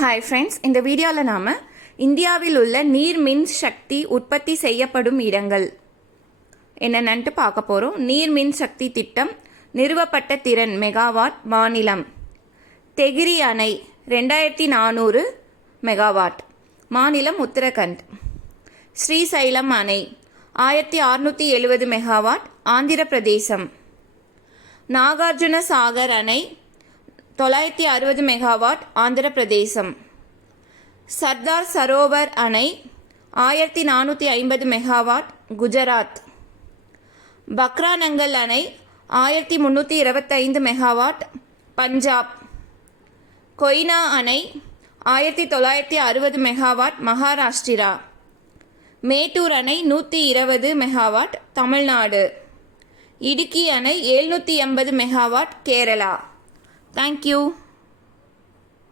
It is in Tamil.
ஹாய் ஃப்ரெண்ட்ஸ் இந்த வீடியோவில் நாம் இந்தியாவில் உள்ள நீர் மின் சக்தி உற்பத்தி செய்யப்படும் இடங்கள் என்னென்னட்டு பார்க்க போகிறோம் நீர் மின் சக்தி திட்டம் நிறுவப்பட்ட திறன் மெகாவாட் மாநிலம். தெகிரி அணை ரெண்டாயிரத்தி நானூறு மெகாவாட் மாநிலம் உத்தரகண்ட். ஸ்ரீசைலம் அணை ஆயிரத்தி அறுநூற்றி எழுபது மெகாவாட் ஆந்திர பிரதேசம் நாகார்ஜுன சாகர் அணை தொள்ளாயிரத்தி அறுபது மெகாவாட் ஆந்திர பிரதேசம் சர்தார் சரோவர் அணை ஆயிரத்தி நானூற்றி ஐம்பது மெகாவாட் குஜராத். பக்ரானங்கல் அணை ஆயிரத்தி முந்நூற்றி இருபத்தைந்து மெகாவாட் பஞ்சாப். கொய்னா அணை ஆயிரத்தி தொள்ளாயிரத்தி அறுபது மெகாவாட் மகாராஷ்டிரா. மேட்டூர் அணை நூற்றி இருபது மெகாவாட் தமிழ்நாடு. இடுக்கி அணை எழுநூற்றி எண்பது மெகாவாட் கேரளா. Thank you.